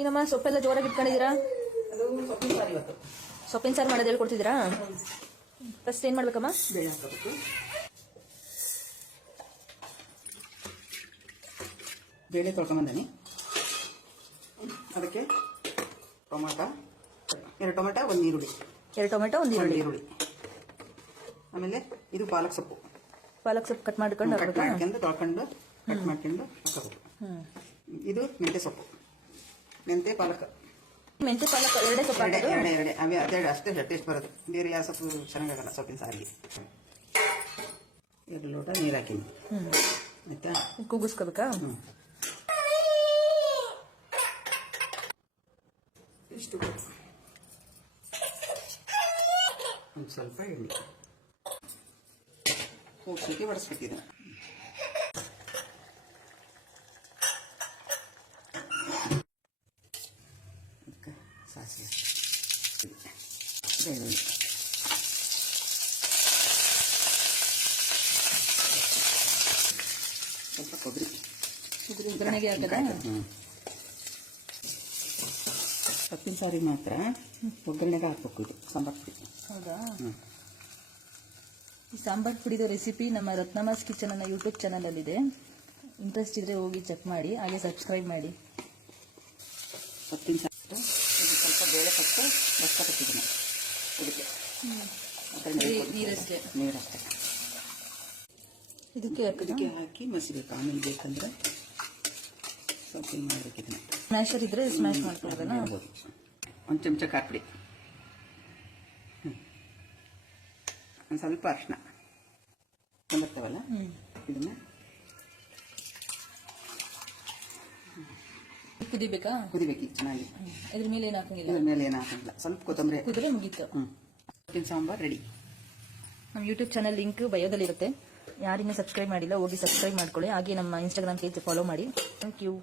ಏನಮ್ಮ ಸೊಪ್ಪೆಲ್ಲ ಜೋರಾಗಿ ಇಟ್ಕೊಂಡಿದ್ದೀರಾ? ಅದು ಸೊಪ್ಪಿನ ಸಾರು ಇವತ್ತು. ಸೊಪ್ಪಿನ ಸಾರು ಮಾಡೋದು ಹೇಳ್ಕೊಡ್ತಿದ್ದೀರಾ? ಫಸ್ಟ್ ಏನ್ ಮಾಡ್ಬೇಕಮ್ಮ? ಬೇಳೆ ಹಾಕೋಬೇಕು. ಬೇಳೆ ತೊಳ್ಕೊಂಬಂದನಿ. ಅದಕ್ಕೆ ಟೊಮಾಟೊ, 2 ಟೊಮೆಟೊ, 1 ಈರುಳ್ಳಿ. 2 ಟೊಮೆಟೊ, 1 ಈರುಳ್ಳಿ. ಆಮೇಲೆ ಇದು ಪಾಲಕ್ ಸೊಪ್ಪು. ಪಾಲಕ್ ಸೊಪ್ಪು ಕಟ್ ಮಾಡ್ಕೊಂಡು ಕಟ್ ಮಾಡ್ಕೊಂಡು ತೊಳ್ಕೊಂಡು ಕಟ್ ಮಾಡ್ಕೊಂಡು ಹಾಕೋಬೇಕು. ಇದು ಮೆಂತ್ಯ ಸೊಪ್ಪು. ಮೆಂತ್ಯ ಪಾಲಕ್. ಮೆಂತ್ಯ ಪಾಲಕ್ ಎರಡೇ ಸೊಪ್ಪು ಹಾಕೋದು? ಎರಡೇ ಅವೇ ಅದೇ ಅಷ್ಟೇ ಟೇಸ್ಟ್ ಬರೋದು. ಬೇರೆ ಯಾವ ಸೊಪ್ಪು ಚೆನ್ನಾಗಾಗಲ್ಲ ಸೊಪ್ಪಿನ ಸಾರಿಗೆ. 2 ಲೋಟ ನೀರು ಹಾಕಿನಿ. ಆಯ್ತಾ? ಕೂಗಿಸ್ಕೋಬೇಕಾ? ಇಷ್ಟು ಒಂದು ಸ್ವಲ್ಪ ಎಣ್ಣೆ ಹೋಗ್ಲಿಕ್ಕೆ ಬಡಿಸ್ಬೇಕಿದೆ. ಅದಕ್ಕೆ ಸಾಸಿವೆ, ಬೆಳ್ಳುಳ್ಳಿ, ಸ್ವಲ್ಪ ಕೊಬ್ಬರಿ ಒಗ್ಗರಣೆಗೆ ಹಾಕದ? ಸೊಪ್ಪಿನ ಸಾರಿಗೆ ಮಾತ್ರ ಒಗ್ಗರಣೆಗೆ ಹಾಕ್ಬೇಕು. ಇದು ಸಾಂಬಾರ್ ಪುಡಿ. ಹೌದಾ? ಈ ಸಾಂಬಾರ್ ಪುಡಿದ ರೆಸಿಪಿ ನಮ್ಮ ರತ್ನಮಾಸ್ ಕಿಚನ್ ಅನ್ನೋ ಯೂಟ್ಯೂಬ್ ಚಾನಲ್ ಅಲ್ಲಿ ಇದೆ. ಇಂಟ್ರೆಸ್ಟ್ ಇದ್ರೆ ಹೋಗಿ ಚೆಕ್ ಮಾಡಿ, ಹಾಗೆ ಸಬ್ಸ್ಕ್ರೈಬ್ ಮಾಡಿ. ಸೊಪ್ಪಿನ ಸಾರು ಸ್ವಲ್ಪ ಬೇಳೆ ಕಟ್ಟು ರಸ ಕಟ್ಟಿದ್ದೀನಿ. ಇದಕ್ಕೆ ನೀರಷ್ಟೇ. ನೀರಷ್ಟೇ ಇದಕ್ಕೆ ಹಾಕಿ ಮಸಿಬೇಕು. ಆಮೇಲೆ ಬೇಕಂದ್ರೆ ಸ್ವಲ್ಪ ಹಿಂಗೆ ಮಾಡಬೇಕಿದ್ದೀನಿ. ಸ್ಮ್ಯಾಶರ್ ಇದ್ರೆ ಸ್ಮ್ಯಾಶ್ ಮಾಡ್ಕೊಳ್ಳೋದಲ್ಲ? ಒಂದು ಚಮಚ ಖಾರ ಪುಡಿ, ಒಂದು ಸ್ವಲ್ಪ ಅರಿಶಿನ ಬರ್ತವಲ್ಲ, ಇದನ್ನ ಕುದಿಬೇಕಾ? ಕುದಿಬೇಕು ಚೆನ್ನಾಗಿ. ಇದ್ರ ಮೇಲೆ ಏನು ಹಾಕಂಗಿಲ್ಲ? ಇದ್ರ ಮೇಲೆ ಏನು ಹಾಕಂಗಿಲ್ಲ. ಸ್ವಲ್ಪ ಕೊತ್ತಂಬರಿ ಕುದ್ರೆ ಮುಗೀತು. ಸೊಪ್ಪಿನ ಸಾಂಬಾರ್ ರೆಡಿ. ನಮ್ಮ ಯೂಟ್ಯೂಬ್ ಚಾನಲ್ ಲಿಂಕ್ ಬಯೋದಲ್ಲಿ ಇರುತ್ತೆ. ಯಾರಿನ್ನೂ ಸಬ್ಸ್ಕ್ರೈಬ್ ಮಾಡಿಲ್ಲ ಹೋಗಿ ಸಬ್ಸ್ಕ್ರೈಬ್ ಮಾಡ್ಕೊಳ್ಳಿ. ಹಾಗೆ ನಮ್ಮ ಇನ್ಸ್ಟಾಗ್ರಾಮ್ ಪೇಜ್ ಫಾಲೋ ಮಾಡಿ. Thank you.